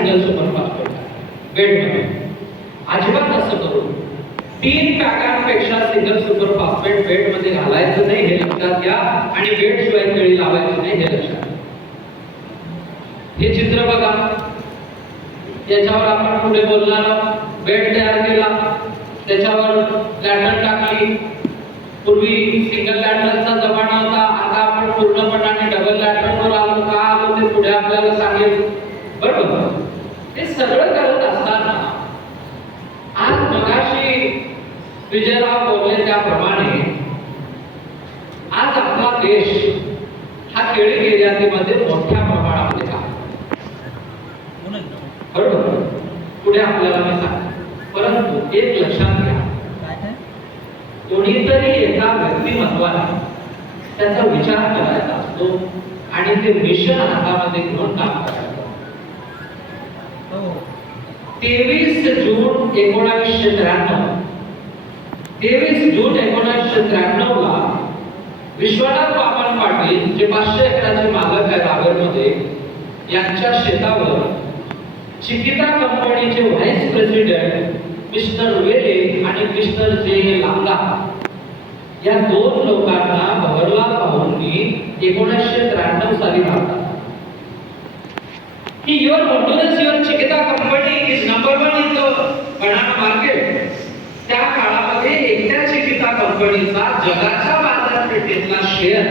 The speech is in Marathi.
सिंगल सुपर फॉस्फेट बेडमध्ये. अजिबात असं करू तीन पॅकांपेक्षा सिंगल सुपर फॉस्फेट बेडमध्ये घालायचं नाही हे लक्षात घ्या आणि बेड शिवाय केळी लावायचं नाही हे लक्षात हे चित्र बघा. याच्यावर आपण पुढे बोलणार आहोत. बेड तयार केला. त्याच्यावर लॅटर टाकली. पूर्वी सिंगल लॅटरचा जमाना होता. आता आपण पूर्णपणाने डबल लॅटरवर आलो. का आलो ते पुढे आपल्याला सांगेल. बरोबर? हे सगळं करत असताना आज मगाशी विजयराव बोलले त्याप्रमाणे आज आपला देश हा केळी निर्यातीमध्ये मोठ्या प्रमाणामध्ये आहे. बरोबर? पुढे आपल्याला मी सांग परंतु एक लक्षात घ्या. कोणीतरी एका व्यक्तिमत्वाने त्याचा विचार करायचा असतो आणि ते मिशन हातामध्ये घेऊन काम करायचं तेवीस जून एकोणावीसशे त्र्याण्णव. तेवीस जून एकोणावीसशे त्र्याण्णव ला विश्वनाथ बामन पाटील जे पाचशे एकराचे मालक आहेत रावेरमध्ये यांच्या शेतावर चिकिता कंपनीचे व्हाईस प्रेसिडेंट मिस्टर वेले आणि मिस्टर जे लांगा या दोन लोकांना भवरलाल पाहून एकोणीसशे त्र्याण्णव साली घातला की your motors your Chiquita company is number one in the banana market त्या काळामध्ये एकट्या चिकिता कंपनीचा जगाच्या बाजारपेठेतला शेअर